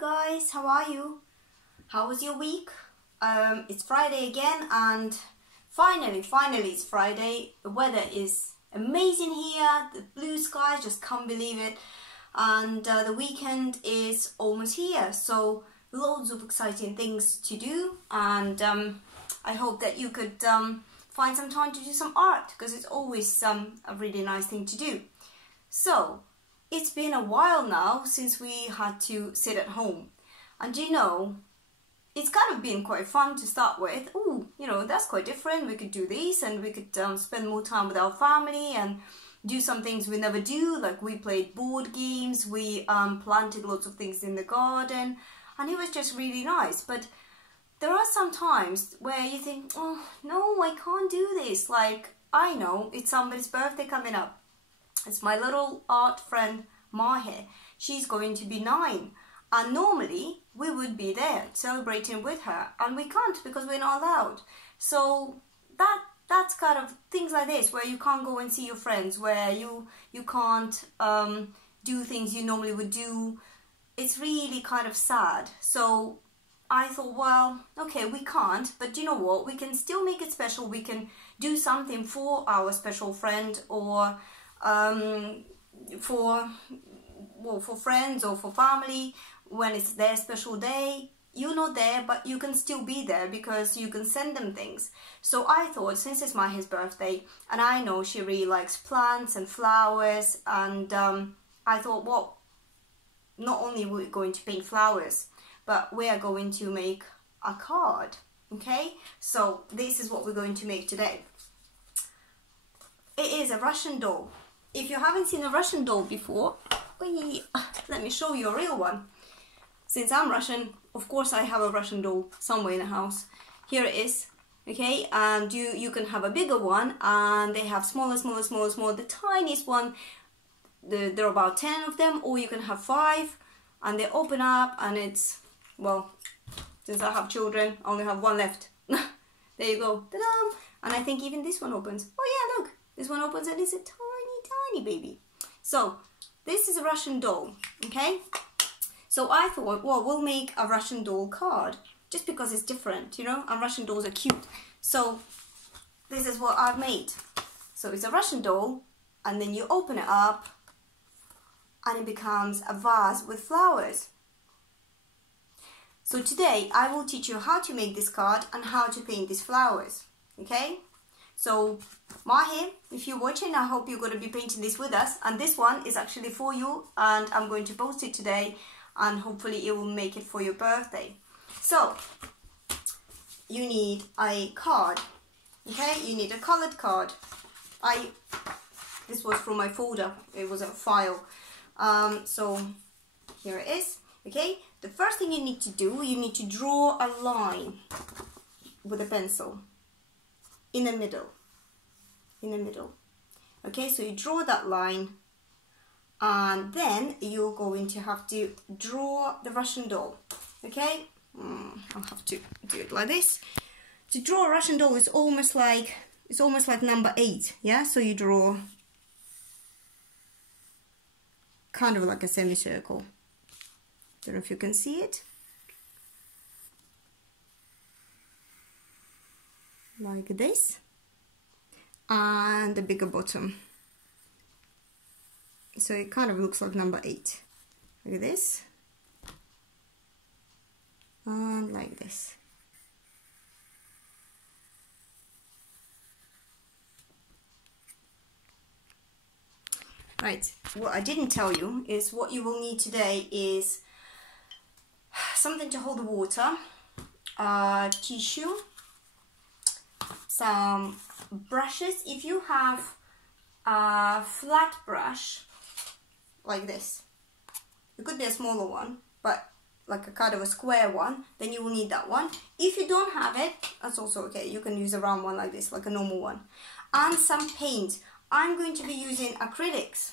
guys, how are you? How was your week? It's Friday again, and finally it's Friday. The weather is amazing here, the blue skies, just can't believe it. And the weekend is almost here, so loads of exciting things to do, and I hope that you could find some time to do some art, because it's always a really nice thing to do. So it's been a while now since we had to sit at home, and you know, it's kind of been quite fun to start with. Oh, you know, that's quite different. We could do this, and we could spend more time with our family and do some things we never do, like we played board games, we planted lots of things in the garden, and it was just really nice. But there are some times where you think, oh no, I can't do this. Like, I know it's somebody's birthday coming up. It's my little art friend Mahe. She's going to be 9, and normally we would be there celebrating with her, and we can't because we're not allowed. So that's kind of things like this, where you can't go and see your friends, where you can't do things you normally would do. It's really kind of sad. So I thought, well, okay, we can't, but you know what, we can still make it special. We can do something for our special friend, or for friends or for family when it's their special day. You're not there, but you can still be there because you can send them things. So I thought, since it's Mahe's birthday, and I know she really likes plants and flowers, and I thought, well, not only we're going to paint flowers, but we are going to make a card. Okay, so this is what we're going to make today. It is a Russian doll. If you haven't seen a Russian doll before, let me show you a real one. Since I'm Russian, of course I have a Russian doll somewhere in the house. Here it is, okay, and you can have a bigger one, and they have smaller, the tiniest one, there are about 10 of them, or you can have 5, and they open up, and it's, well, since I have children, I only have one left. There you go, ta-da! And I think even this one opens. Oh yeah, look, this one opens, and it's a tiny baby. So this is a Russian doll, okay? So I thought, well, we'll make a Russian doll card, just because it's different, you know, and Russian dolls are cute. So this is what I've made. So it's a Russian doll, and then you open it up, and it becomes a vase with flowers. So today I will teach you how to make this card and how to paint these flowers, okay? So Mahe, if you're watching, I hope you're going to be painting this with us, and this one is actually for you, and I'm going to post it today, and hopefully it will make it for your birthday. So you need a card, okay? You need a colored card. This was from my folder, it was a file. So here it is, okay? The first thing you need to do, you need to draw a line with a pencil in the middle, okay? So you draw that line, and then you're going to have to draw the Russian doll, okay? I'll have to do it like this. To draw a Russian doll is almost like number 8, yeah? So you draw kind of like a semicircle. Don't know if you can see it. Like this. And the bigger bottom. So it kind of looks like number 8. Look at this. And like this. Right, what I didn't tell you is what you will need today is something to hold the water, tissue, some brushes. If you have a flat brush like this, it could be a smaller one, but like a kind of a square one, then you will need that one. If you don't have it, that's also okay. You can use a round one like this, like a normal one. And some paint. I'm going to be using acrylic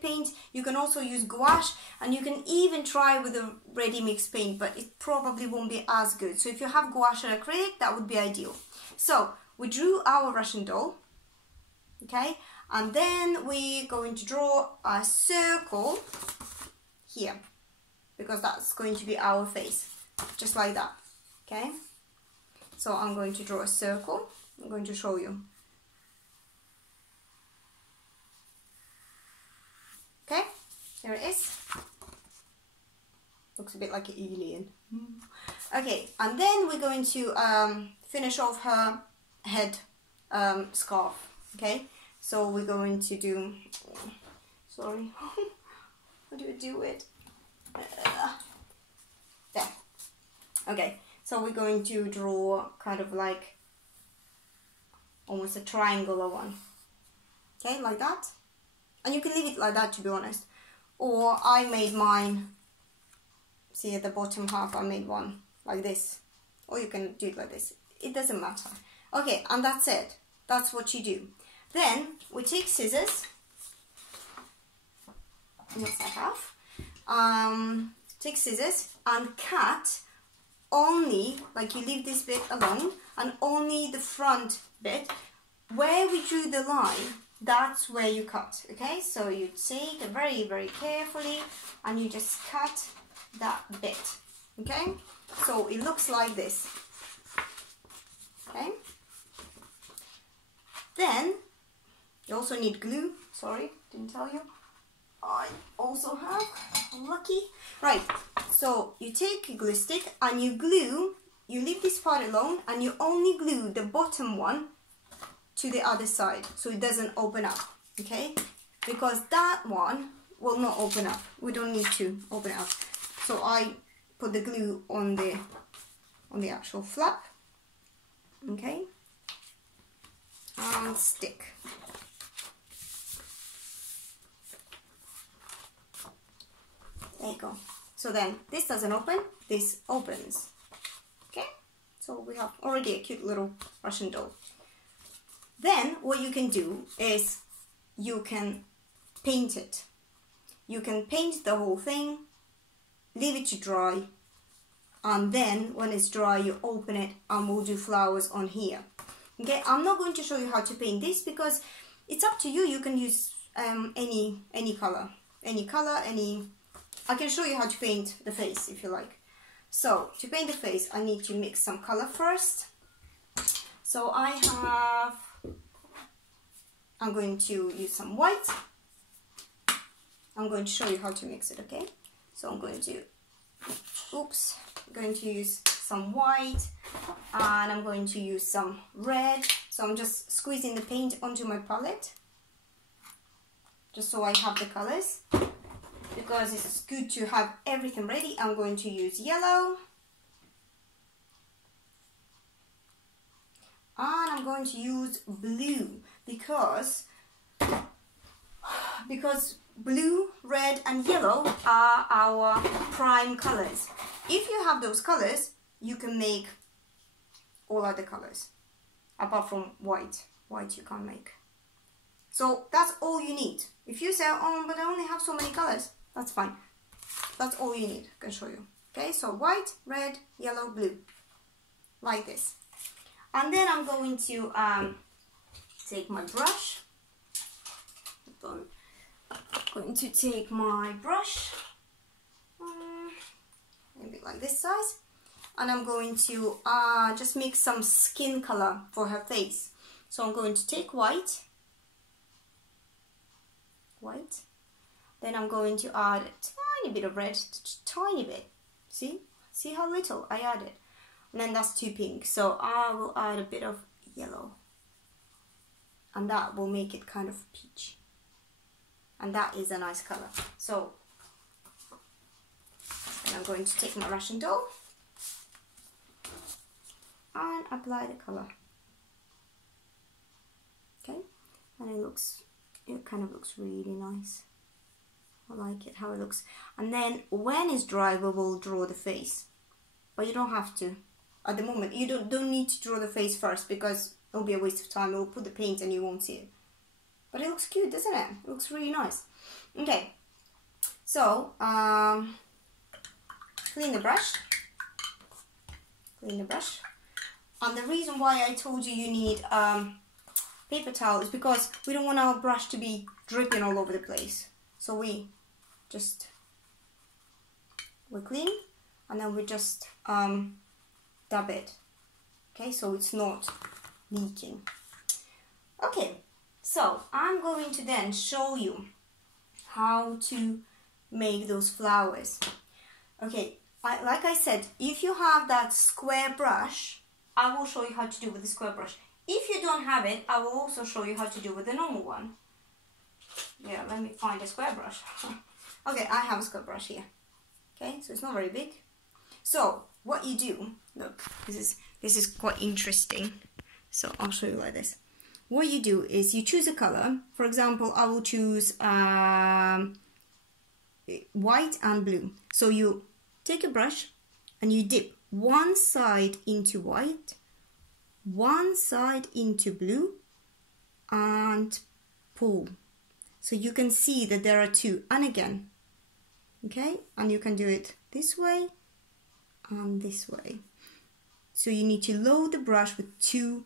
paint. You can also use gouache, and you can even try with a ready mixed paint, but it probably won't be as good. So if you have gouache and acrylic, that would be ideal. So we drew our Russian doll, okay, and then we're going to draw a circle here, because that's going to be our face, just like that. Okay, so I'm going to draw a circle. I'm going to show you. Okay, here it is. Looks a bit like an alien. Okay, and then we're going to finish off her head scarf. Okay, so we're going to do, sorry, how do you do it? There. Okay, so we're going to draw kind of like almost a triangular one. Okay, like that. And you can leave it like that, to be honest. Or I made mine, see at the bottom half, I made one like this. Or you can do it like this. It doesn't matter. Okay, and that's it. That's what you do. Then we take scissors. Yes, I have. Take scissors and cut only, like you leave this bit alone, and only the front bit. Where we drew the line, that's where you cut, okay? So you take it very, very carefully and you just cut that bit, okay? So it looks like this, okay? Then you also need glue. Sorry, didn't tell you. I also have, lucky. Right, so you take a glue stick and you glue, you leave this part alone and you only glue the bottom one to the other side so it doesn't open up, okay? Because that one will not open up. We don't need to open it up. So I put the glue on the actual flap, okay? And stick. There you go. So then this doesn't open, this opens. Okay? So we have already a cute little Russian doll. Then what you can do is you can paint it. You can paint the whole thing, leave it to dry, and then when it's dry you open it and we'll do flowers on here. Okay, I'm not going to show you how to paint this because it's up to you. You can use any color, I can show you how to paint the face if you like. So to paint the face I need to mix some color first. So I'm going to use some white. I'm going to show you how to mix it, okay? So I'm going to, going to use some white and I'm going to use some red. So I'm just squeezing the paint onto my palette just so I have the colors, because it's good to have everything ready. I'm going to use yellow and I'm going to use blue because blue, red and yellow are our prime colors. If you have those colors, you can make all other colors apart from white. White you can't make. So that's all you need. If you say, oh, but I only have so many colors, that's fine. That's all you need. I can show you. Okay, so white, red, yellow, blue, like this. And then I'm going to take my brush. I'm going to take my brush, maybe like this size, and I'm going to just make some skin color for her face. So I'm going to take white, then I'm going to add a tiny bit of red, just tiny bit. See how little I added, and then that's too pink. So I will add a bit of yellow, and that will make it kind of peach. And that is a nice color. So then I'm going to take my Russian doll and apply the color. Okay, and it kind of looks really nice. I like it how it looks. And then when it's dry, we will draw the face. But you don't have to. At the moment, you don't need to draw the face first because it'll be a waste of time. We'll put the paint and you won't see it. But it looks cute, doesn't it? It looks really nice. Okay, so clean the brush. And the reason why I told you need paper towel is because we don't want our brush to be dripping all over the place. So we just we clean, and then we just dab it. Okay, so it's not leaking. Okay, so I'm going to then show you how to make those flowers. Okay, like I said, if you have that square brush, I will show you how to do with the square brush. If you don't have it, I will also show you how to do with the normal one. Yeah, let me find a square brush. Okay, I have a square brush here. Okay, so it's not very big. So what you do, look, this is quite interesting. So I'll show you like this. What you do is you choose a color. For example, I will choose white and blue. So you take a brush and you dip one side into white, one side into blue, and pull. So you can see that there are two, and again, okay, and you can do it this way and this way. So you need to load the brush with two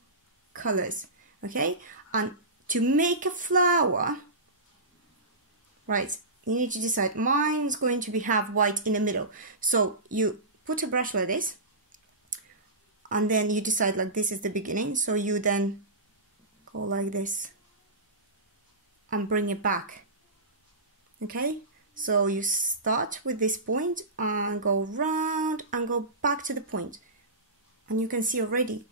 colors, okay, and to make a flower, right, you need to decide. Mine's going to have white in the middle, so you put a brush like this, and then you decide like this is the beginning, so you then go like this and bring it back. Okay, so you start with this point and go round and go back to the point, and you can see already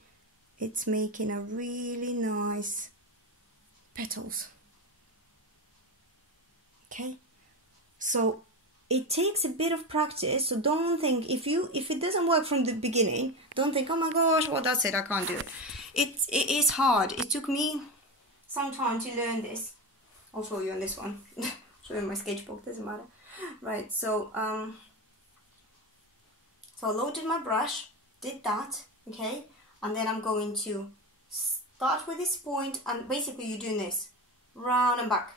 it's making a really nice petals. Okay, so it takes a bit of practice, so don't think, if it doesn't work from the beginning, don't think, oh my gosh, well that's it, I can't do it. It is hard. It took me some time to learn this. I'll show you on this one. Show you my sketchbook, doesn't matter. Right, so so I loaded my brush, did that, okay, and then I'm going to start with this point, and basically you're doing this, round and back,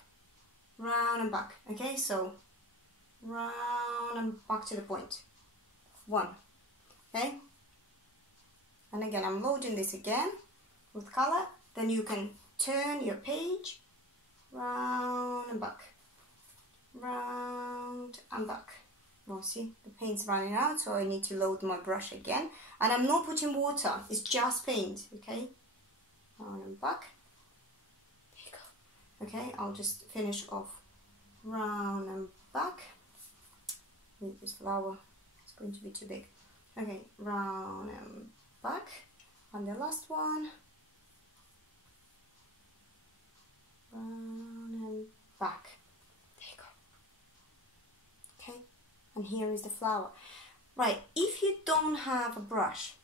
okay, so round and back to the point, one, okay, and again I'm loading this again with color, then you can turn your page, round and back, round and back. Well, see, the paint's running out, so I need to load my brush again, and I'm not putting water, it's just paint, okay, round and back, there you go, okay, I'll just finish off round and back. With this flower, it's going to be too big. Okay, round and back, and the last one, round and back. There you go. Okay, and here is the flower. Right, if you don't have a brush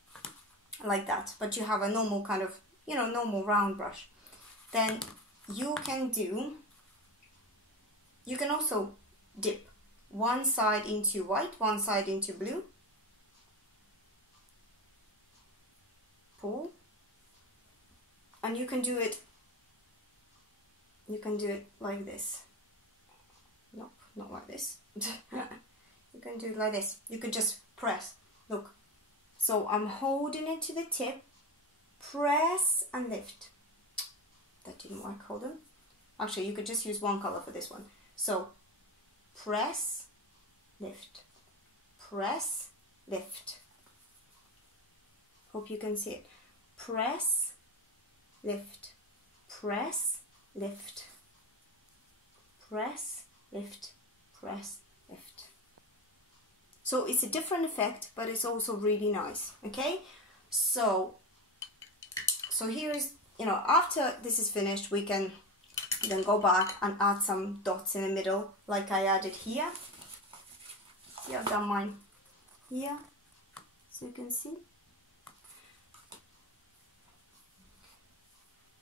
like that, but you have a normal kind of, you know, normal round brush, then you can also dip one side into white, one side into blue, pull, and you can do it like this. Nope, not like this. You can do it like this. You could just press, look, so I'm holding it to the tip, press and lift. That didn't work, hold on. Actually, you could just use one color for this one. So press, lift, press, lift. Hope you can see it. Press, lift, press, lift, press, lift, press, lift. So it's a different effect, but it's also really nice, okay? So here is, you know, after this is finished, we can then go back and add some dots in the middle, like I added here. See, I've done mine here, so you can see.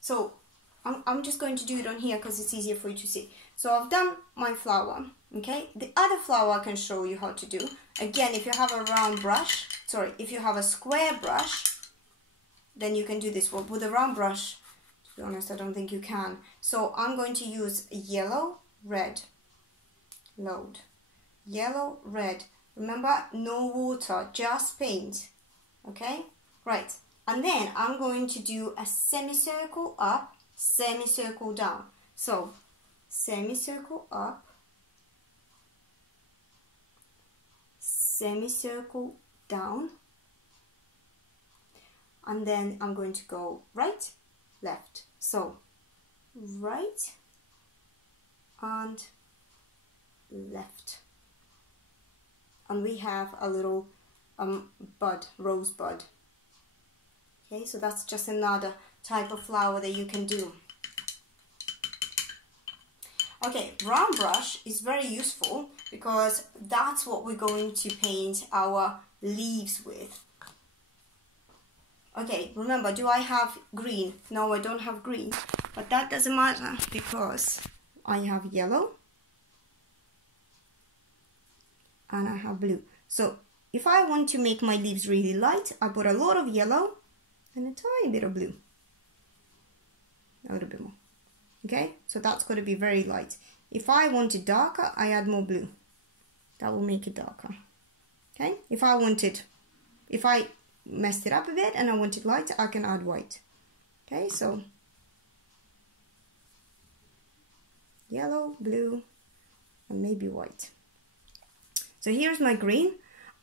So I'm just going to do it on here because it's easier for you to see. So I've done my flower, okay? The other flower I can show you how to do. Again, if you have a round brush, sorry, if you have a square brush, then you can do this. Well, with a round brush, to be honest, I don't think you can. So I'm going to use yellow, red, load. Yellow, red. Remember, no water, just paint, okay? Right, and then I'm going to do a semicircle up, semicircle down. So, semicircle up, semicircle down, and then I'm going to go right, left. So right and left, and we have a little bud, rose bud. Okay, so that's just another type of flower that you can do. Okay, round brush is very useful because that's what we're going to paint our leaves with. Okay, remember, do I have green? No, I don't have green, but that doesn't matter because I have yellow and I have blue. So if I want to make my leaves really light, I put a lot of yellow and a tiny bit of blue. A little bit more. Okay, so that's going to be very light. If I want it darker, I add more blue. That will make it darker. Okay, if I messed it up a bit and I want it lighter, I can add white. Okay, so yellow, blue, and maybe white. So here's my green,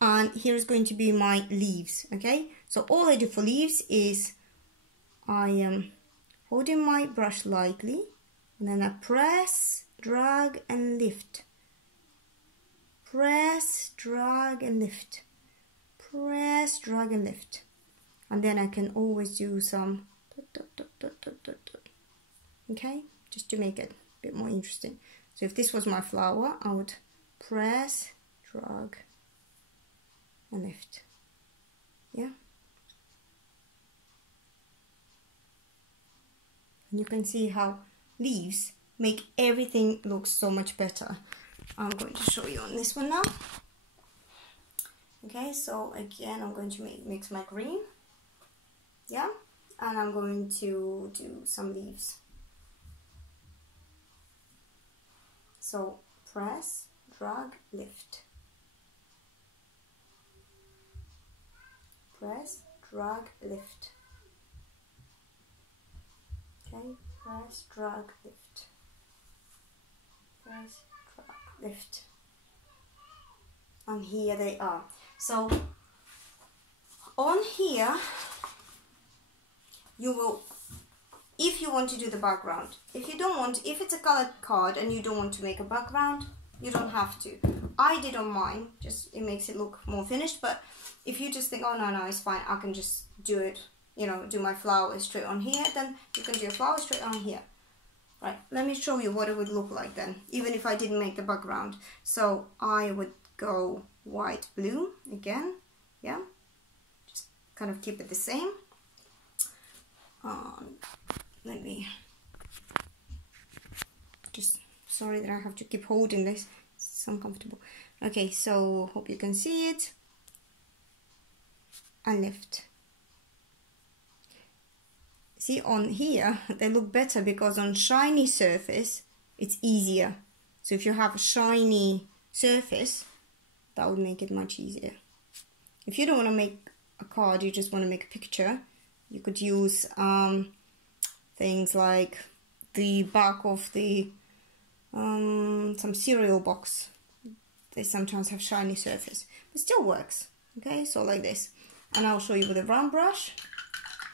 and here's going to be my leaves. Okay, so all I do for leaves is I am holding my brush lightly, and then I press, drag and lift. Press, drag and lift. Press, drag and lift. And then I can always do some okay, just to make it a bit more interesting. So if this was my flower, I would press, drag and lift. Yeah. And you can see how leaves make everything look so much better. I'm going to show you on this one now. Okay, so again, I'm going to mix my green. Yeah, and I'm going to do some leaves. So press, drag, lift. Press, drag, lift. Okay, press, drag, lift. Press, drag, lift. And here they are. So on here, you will, if you want to do the background, if you don't want, if it's a colored card and you don't want to make a background, you don't have to. I did on mine, just it makes it look more finished, but if you just think, oh no, it's fine, I can just do it, you know, do my flowers straight on here, then you can do your flowers straight on here. Right, let me show you what it would look like then, even if I didn't make the background. So I would go white, blue again, yeah, just kind of keep it the same. Let me just, sorry that I have to keep holding this, it's uncomfortable. Okay, so hope you can see it. And lift. See, on here they look better because on shiny surface it's easier. So if you have a shiny surface, that would make it much easier. If you don't want to make a card, you just want to make a picture, you could use things like the back of the some cereal box. They sometimes have shiny surface, but still works. Okay, so like this. And I'll show you with a round brush.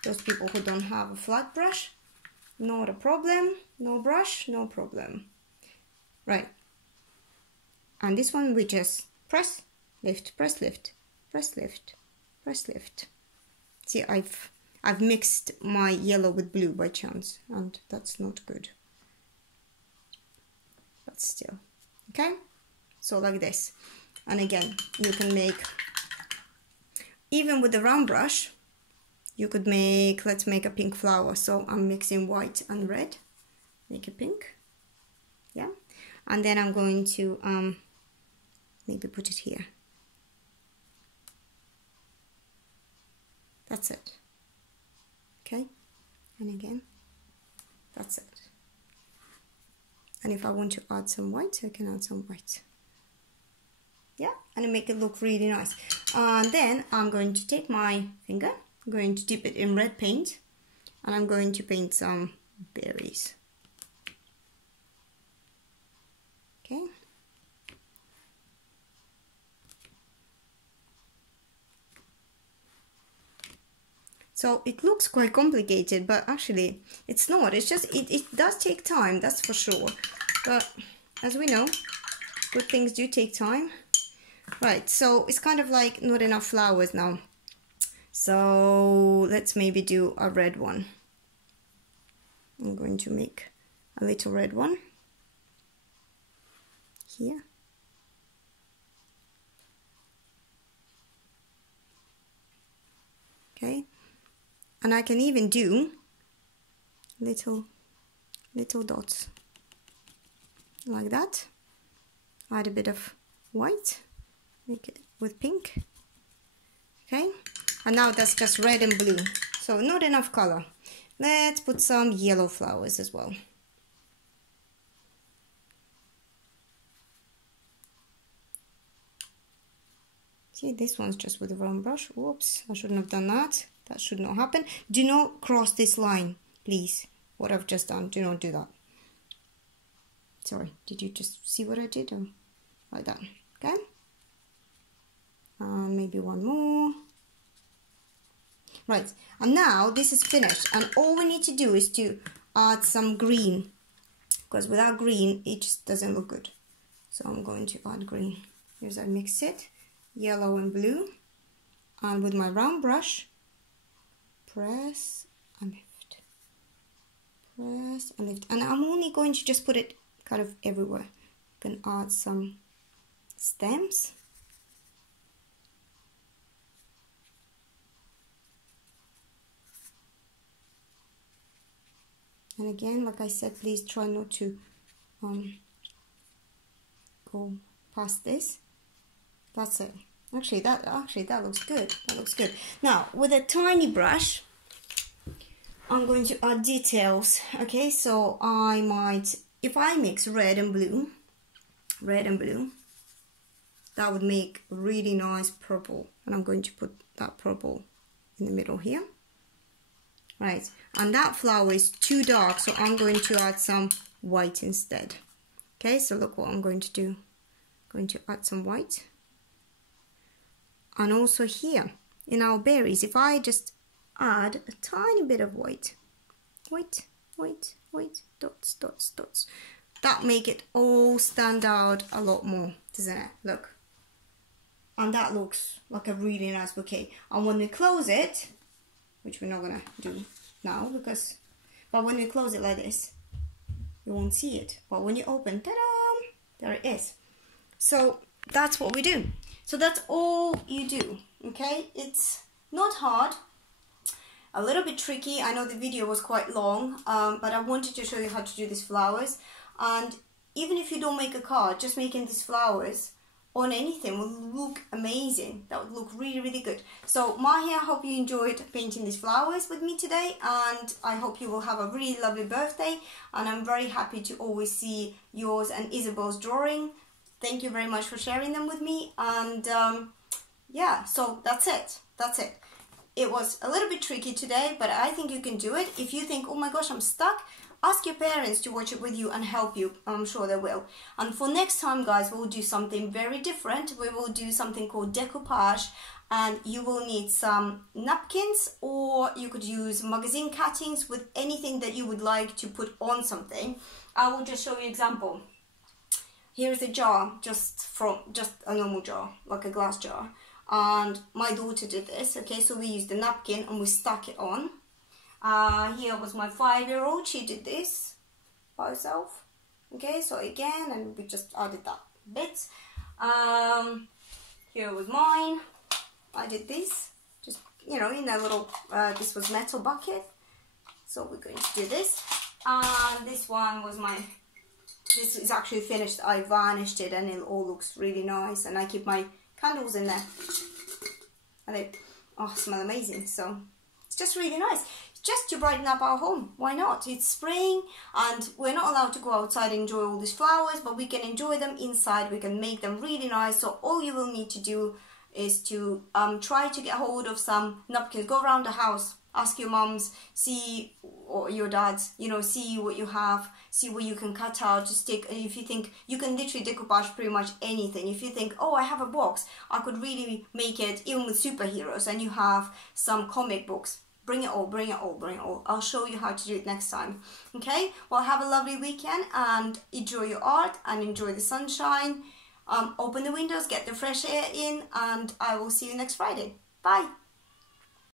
Those people who don't have a flat brush, not a problem. No brush, no problem. Right. And this one we just press, lift, press, lift, press, lift, press, lift. See, I've mixed my yellow with blue by chance, and that's not good. But still, okay? So like this. And again, you can make, even with the round brush, you could make, let's make a pink flower. So I'm mixing white and red, make a pink, yeah? And then I'm going to maybe put it here. That's it. Okay, and again, that's it. And if I want to add some white, I can add some white. Yeah, and make it look really nice. And then I'm going to take my finger, I'm going to dip it in red paint, and I'm going to paint some berries. Okay. So it looks quite complicated, but actually it's not. It's just, it does take time, that's for sure. But as we know, good things do take time. Right, so it's kind of like not enough flowers now. So let's maybe do a red one. I'm going to make a little red one here. Okay, and I can even do little dots like that. Add a bit of white, make it with pink. Okay, and now that's just red and blue, so not enough color. Let's put some yellow flowers as well. See, this one's just with a round brush. Whoops, I shouldn't have done that. That should not happen. Do not cross this line, please. What I've just done, do not do that. Sorry, did you just see what I did? Or like that, okay? And maybe one more. Right, and now this is finished. And all we need to do is to add some green. Because without green, it just doesn't look good. So I'm going to add green. Here's I mix it. Yellow and blue, and with my round brush, press and lift, press and lift, and I'm only going to just put it kind of everywhere. You can add some stems, and again, like I said, please try not to go past this. That's it. Actually that looks good. That looks good. Now with a tiny brush, I'm going to add details. Okay, so I might, if I mix red and blue, that would make really nice purple. And I'm going to put that purple in the middle here. Right, and that flower is too dark, so I'm going to add some white instead. Okay, so look what I'm going to do. I'm going to add some white. And also here, in our berries, if I just add a tiny bit of white, dots, dots, dots, that make it all stand out a lot more, doesn't it? Look. And that looks like a really nice bouquet. And when we close it, which we're not gonna do now, but when we close it like this, you won't see it. But when you open, ta-da! There it is. So that's what we do. So that's all you do, okay? It's not hard, a little bit tricky. I know the video was quite long, but I wanted to show you how to do these flowers. And even if you don't make a card, just making these flowers on anything will look amazing. That would look really, really good. So Mahi, I hope you enjoyed painting these flowers with me today, and I hope you will have a really lovely birthday. And I'm very happy to always see yours and Isabel's drawing. Thank you very much for sharing them with me, and yeah, so that's it. It was a little bit tricky today, but I think you can do it. If you think, oh my gosh, I'm stuck, ask your parents to watch it with you and help you. I'm sure they will. And for next time, guys, we'll do something very different. We will do something called decoupage, and you will need some napkins, or you could use magazine cuttings with anything that you would like to put on something. I will just show you an example. Here's a jar, just a normal jar, like a glass jar. And my daughter did this, okay, so we used the napkin and we stuck it on. Here was my 5-year-old, she did this by herself. Okay, so again, and we just added that bit. Here was mine, I did this, just, you know, in a little, this was metal bucket. So we're going to do this. And this one was my... This is actually finished. I varnished it and it all looks really nice, and I keep my candles in there and they smell amazing. So it's just really nice, just to brighten up our home. Why not? It's spring and we're not allowed to go outside and enjoy all these flowers, but we can enjoy them inside. We can make them really nice. So all you will need to do is to try to get hold of some napkins. Go around the house, ask your mums, see, or your dads, you know, see what you have, see what you can cut out, just take, if you think, you can literally decoupage pretty much anything. If you think, oh, I have a box, I could really make it, even with superheroes, and you have some comic books, Bring it all, bring it all, bring it all. I'll show you how to do it next time. Okay, well, have a lovely weekend and enjoy your art and enjoy the sunshine. Open the windows, get the fresh air in, and I will see you next Friday. Bye.